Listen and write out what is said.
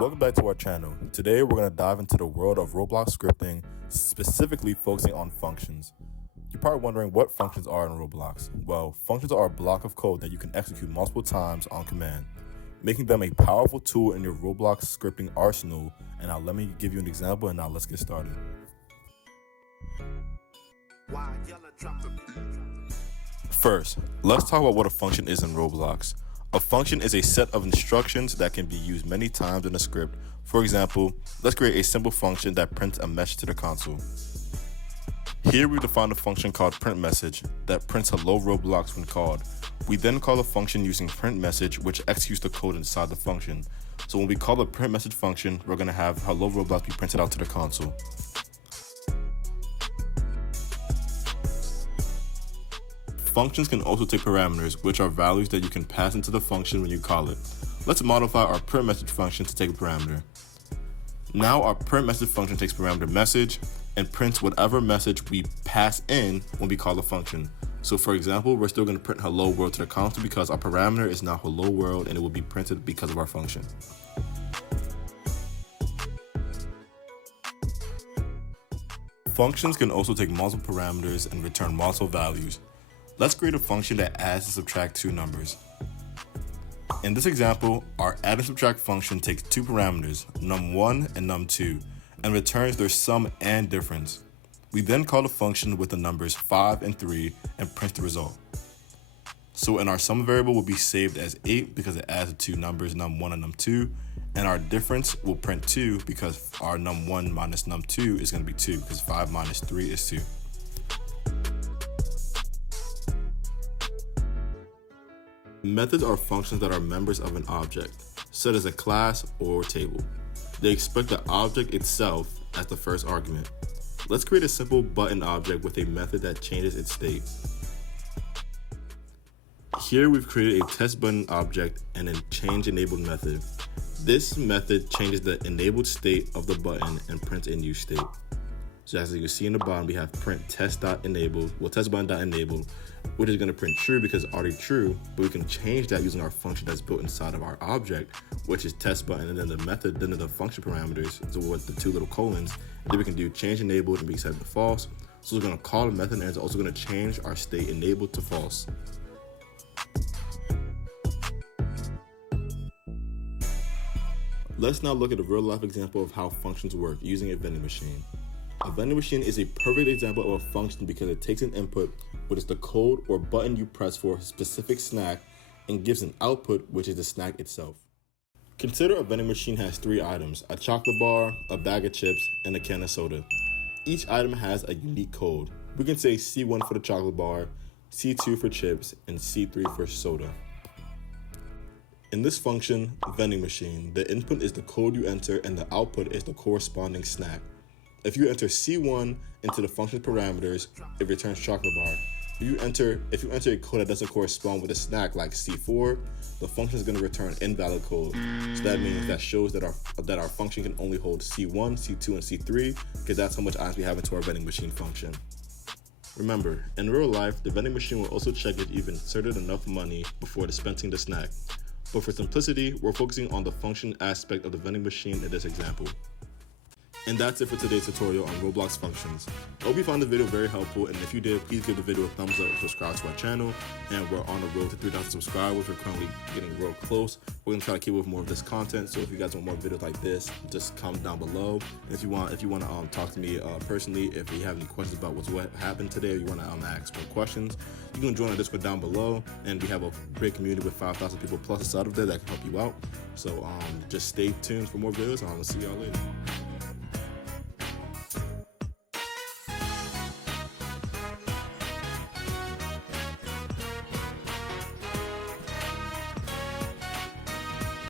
Welcome back to our channel. Today we're going to dive into the world of Roblox scripting, specifically focusing on functions. You're probably wondering what functions are in Roblox. Well, functions are a block of code that you can execute multiple times on command, making them a powerful tool in your Roblox scripting arsenal. And now let me give you an example, and now let's get started. First, let's talk about what a function is in Roblox. A function is a set of instructions that can be used many times in a script. For example, let's create a simple function that prints a message to the console. Here we define a function called printMessage that prints hello Roblox when called. We then call a function using printMessage, which executes the code inside the function. So when we call the printMessage function, we're going to have hello Roblox be printed out to the console. Functions can also take parameters, which are values that you can pass into the function when you call it. Let's modify our printMessage function to take a parameter. Now our printMessage function takes parameter message and prints whatever message we pass in when we call the function. So for example, we're still going to print hello world to the console because our parameter is now hello world and it will be printed because of our function. Functions can also take multiple parameters and return multiple values. Let's create a function that adds and subtracts two numbers. In this example, our add and subtract function takes two parameters, num1 and num2, and returns their sum and difference. We then call the function with the numbers 5 and 3 and print the result. So in our sum variable will be saved as 8 because it adds the two numbers num1 and num2, and our difference will print 2 because our num1 minus num2 is going to be 2 because 5 minus 3 is 2. Methods are functions that are members of an object, such as a class or table. They expect the object itself as the first argument. Let's create a simple button object with a method that changes its state. Here we've created a test button object and a change enabled method. This method changes the enabled state of the button and prints a new state. So as you can see in the bottom, we have print test.enabled, test button.enabled, which is going to print true because it's already true, but we can change that using our function that's built inside of our object, which is test button, and then the method, then the function parameters, so with the two little colons. Then we can do change enabled and be set to false. So we're going to call the method and it's also going to change our state enabled to false. Let's now look at a real life example of how functions work using a vending machine. A vending machine is a perfect example of a function because it takes an input, which is the code or button you press for a specific snack, and gives an output, which is the snack itself. Consider a vending machine has three items: a chocolate bar, a bag of chips, and a can of soda. Each item has a unique code. We can say C1 for the chocolate bar, C2 for chips, and C3 for soda. In this function, vending machine, the input is the code you enter and the output is the corresponding snack. If you enter C1 into the function parameters, it returns chocolate bar. If you enter a code that doesn't correspond with a snack like C4, the function is going to return invalid code. So that means that shows that our function can only hold C1, C2, and C3 because that's how much items we have into our vending machine function. Remember, in real life, the vending machine will also check if you've inserted enough money before dispensing the snack. But for simplicity, we're focusing on the function aspect of the vending machine in this example. And that's it for today's tutorial on Roblox functions. I hope you found the video very helpful, and if you did, please give the video a thumbs up and subscribe to our channel. And we're on the road to 3,000 subscribers. We're currently getting real close. We're gonna try to keep up with more of this content. So if you guys want more videos like this, just comment down below. And if you want to talk to me personally, if you have any questions about what happened today, or you want to ask more questions, you can join our Discord down below. And we have a great community with 5,000 people plus inside of there that can help you out. So just stay tuned for more videos, and I'll see y'all later.